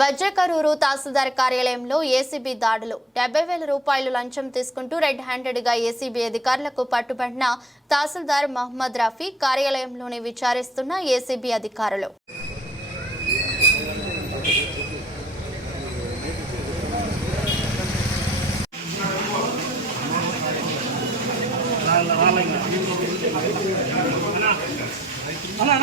వజ్రకరూరు తహసీల్దార్ కార్యాలయంలో ఏసీబీ దాడులు. డెబ్బై వేల రూపాయలు లంచం తీసుకుంటూ రెడ్ హ్యాండెడ్గా ఏసీబీ అధికారులకు పట్టుబడిన తహసీల్దార్ మహమ్మద్ రఫీ కార్యాలయంలోనే విచారిస్తున్న ఏసీబీ అధికారులు. అలా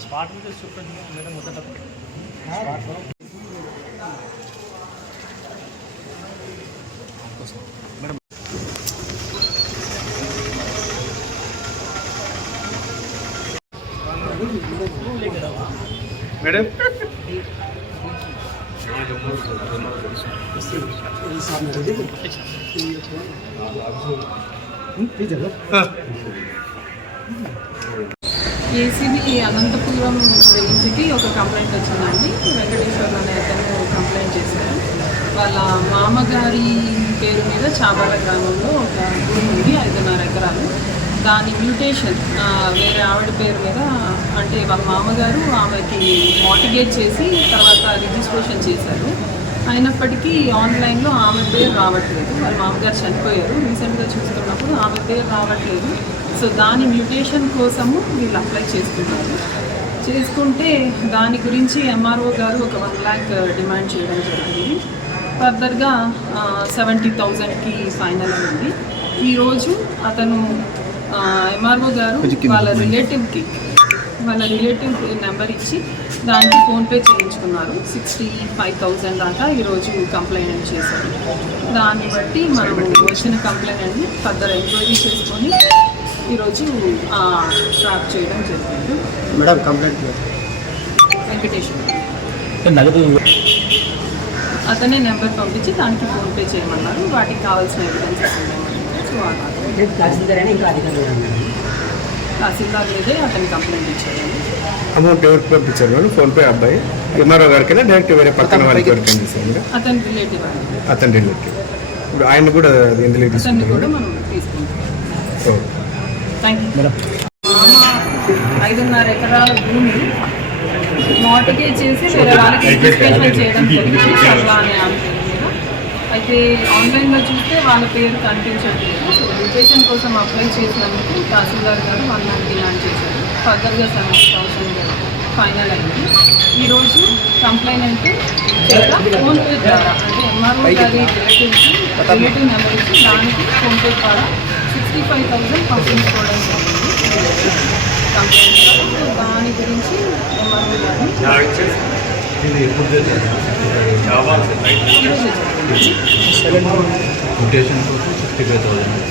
స్పాట్ మీద చూపండి మేడం మొదట మేడం ఏసీబీ అనంతపురం రేంజ్కి ఒక కంప్లైంట్ వచ్చిందండి. వెంకటేశ్వర్ అనే అతను కంప్లైంట్ చేశారు. వాళ్ళ మామగారి పేరు మీద చాబాల గ్రామంలో ఒక భూమి ఉంది ఐదున్నర ఎకరాలు. దాని మ్యూటేషన్ వేరే ఆవిడ పేరు మీద అంటే వాళ్ళ మామగారు ఆమెకి మార్టిగేజ్ చేసి తర్వాత రిజిస్ట్రేషన్ చేశారు. అయినప్పటికీ ఆన్లైన్లో ఆమె పేరు రావట్లేదు. వాళ్ళ మామగారు చనిపోయారు. రీసెంట్గా చూస్తున్నప్పుడు ఆమె పేరు రావట్లేదు. సో దాని మ్యూటేషన్ కోసము వీళ్ళు అప్లై చేస్తున్నారు. చేసుకుంటే దాని గురించి ఎంఆర్ఓ గారు ఒక వన్ ల్యాక్ డిమాండ్ చేయడం జరిగింది. ఫర్దర్గా సెవెంటీ థౌజండ్కి ఫైనల్ అయింది. ఈరోజు అతను ఎంఆర్ఓ గారు వాళ్ళ రిలేటివ్కి వాళ్ళ రిలేటివ్ నెంబర్ ఇచ్చి దానికి ఫోన్పే చేయించుకున్నారు. సిక్స్టీ ఫైవ్ థౌజండ్ దాకా ఈరోజు కంప్లైంట్ చేశారు. దాన్ని బట్టి మనం వచ్చిన కంప్లైంట్ని ఫర్దర్ ఎంక్వైరీ చేసుకొని ఈరోజు ట్రాప్ చేయడం జరిగింది. మేడం కంప్లైంట్ వెంకటేశ్వర నగదు అతనే నెంబర్ పంపించి దానికి ఫోన్పే చేయమన్నారు. వాటికి కావాల్సిన ఎవిడెన్సెస్ సో అలా తహసీల్దార్ మీదే అతను కంప్లైంట్ ఇచ్చారు అమౌంట్ ఎవరికి పంపించారు మేడం ఫోన్పే అబ్బాయి. ఎంఆర్ఓ గారికి డైరెక్ట్ వేరే పక్కన వాళ్ళకి ఇస్తారు మేడం. అతని రిలేటివ్ అండి. అతని రిలేటివ్ ఇప్పుడు ఆయన కూడా ఎందులో అతన్ని తీసుకుంటారు ఐదున్నర ఎకరాల భూమి మార్టిగేజ్ చేసి వేరే వాళ్ళకి చేయడం జరిగింది. సర్వా అనే అయితే ఆన్లైన్లో చూస్తే వాళ్ళ పేరు కనిపించట్లేదు. సో రిజిస్ట్రేషన్ కోసం అప్లై చేసినందుకు తహసీల్దార్ గారు ల్యాక్ డిమాండ్ చేశారు. ఫర్దర్గా సెవెంటీ థౌసండ్ ఫైనల్ అయింది. ఈరోజు కంప్లైంట్ చేత ఫోన్పే ద్వారా అంటే ఎంఆర్ఓ గారి రిలేటివ్కి రిలేటివ్ నెంబర్ ఇచ్చి దానికి ఫోన్పే ద్వారా సిక్స్టీ ఫైవ్ థౌసండ్ పంపించుకోవడం జరిగింది. కంప్లైంట్ ద్వారా సో దాని గురించి ఎంఆర్ఓ గారిని ఇది ఎప్పుడు జరిగింది. ముటేషన్ కోసం సిక్స్టీ ఫైవ్ థౌసండ్